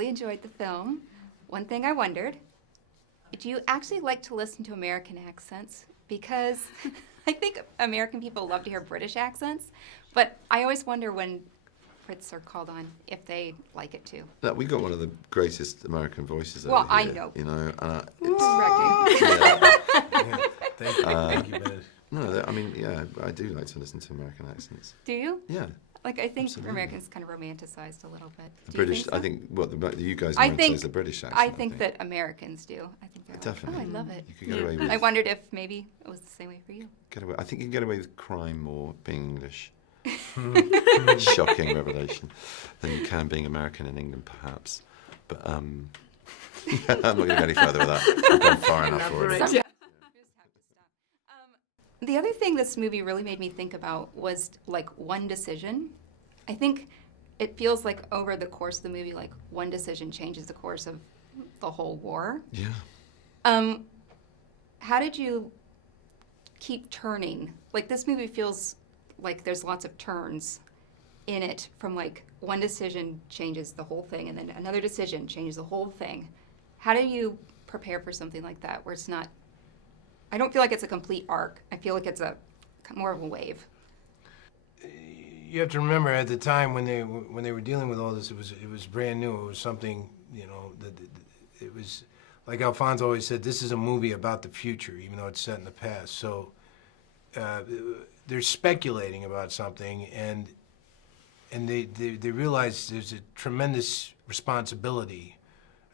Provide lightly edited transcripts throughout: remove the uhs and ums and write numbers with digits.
really enjoyed the film. One thing I wondered, do you actually like to listen to American accents? Because I think American people love to hear British accents, but I always wonder when Brits are called on if they like it too. Look, we got one of the greatest American voices Well, over here, I know. You know, Thank you, Benedict. No, I mean, yeah, I do like to listen to American accents. Do you? Yeah. Like, I think Absolutely. Americans kind of romanticized a little bit. The Do British, you think so? I think, what you guys I romanticize think the British accent. I think that Americans do. I think they're Definitely. like, oh, I love it. You could get away with. I wondered if maybe it was the same way for you. I think you can get away with crime more being English. Shocking revelation. Than you can being American in England, perhaps. But yeah, I'm not going to go any further with that. I've gone far enough already. Yeah. The other thing this movie really made me think about was like one decision. I think it feels like over the course of the movie, like one decision changes the course of the whole war. Yeah. How did you keep turning? Like, this movie feels like there's lots of turns in it, from like one decision changes the whole thing and then another decision changes the whole thing. How do you prepare for something like that where it's not, I don't feel like it's a complete arc. I feel like it's a more of a wave. You have to remember, at the time when they were dealing with all this, it was brand new. It was something, you know, that it was like Alfonso always said. This is a movie about the future, even though it's set in the past. So they're speculating about something, and they realize there's a tremendous responsibility.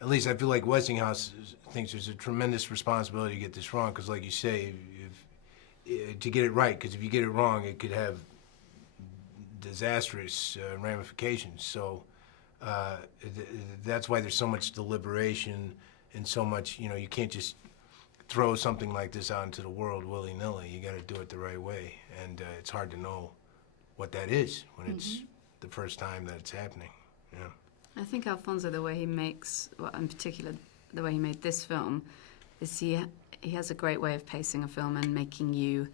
At least I feel like Westinghouse thinks there's a tremendous responsibility to get this wrong, because like you say, to get it right, because if you get it wrong, it could have disastrous ramifications. So that's why there's so much deliberation and so much, you know, you can't just throw something like this out into the world willy-nilly. You got to do it the right way, and it's hard to know what that is when it's the first time that it's happening. Yeah. I think Alfonso, the way he makes, well, in particular, the way he made this film, is he has a great way of pacing a film and making you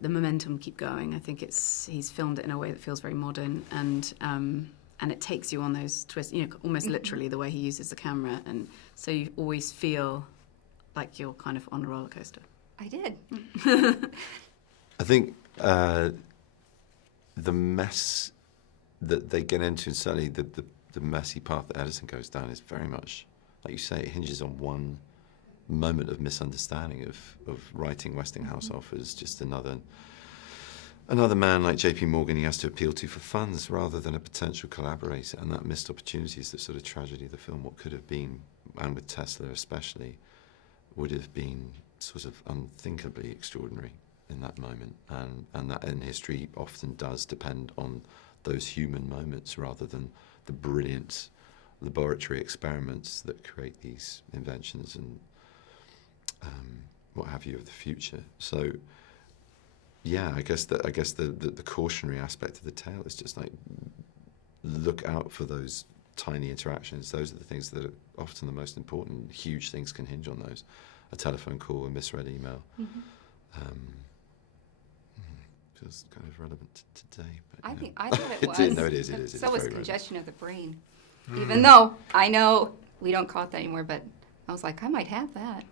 the momentum keep going. I think he's filmed it in a way that feels very modern, and it takes you on those twists, you know, almost literally the way he uses the camera, and so you always feel like you're kind of on a roller coaster. I did. I think the mess that they get into, and certainly the messy path that Edison goes down, is very much, like you say, it hinges on one moment of misunderstanding of writing Westinghouse off as just another man like J.P. Morgan he has to appeal to for funds rather than a potential collaborator, and that missed opportunity is the sort of tragedy of the film. What could have been, and with Tesla especially, would have been sort of unthinkably extraordinary in that moment, and that in history often does depend on those human moments rather than the brilliant laboratory experiments that create these inventions and what have you of the future. So yeah, I guess the cautionary aspect of the tale is just like, look out for those tiny interactions. Those are the things that are often the most important. Huge things can hinge on those. A telephone call, a misread email. Feels kind of relevant to today. But, I thought it was. No, it is. It is. So was very congestion of the brain. Even though I know we don't call it that anymore, but I was like, I might have that.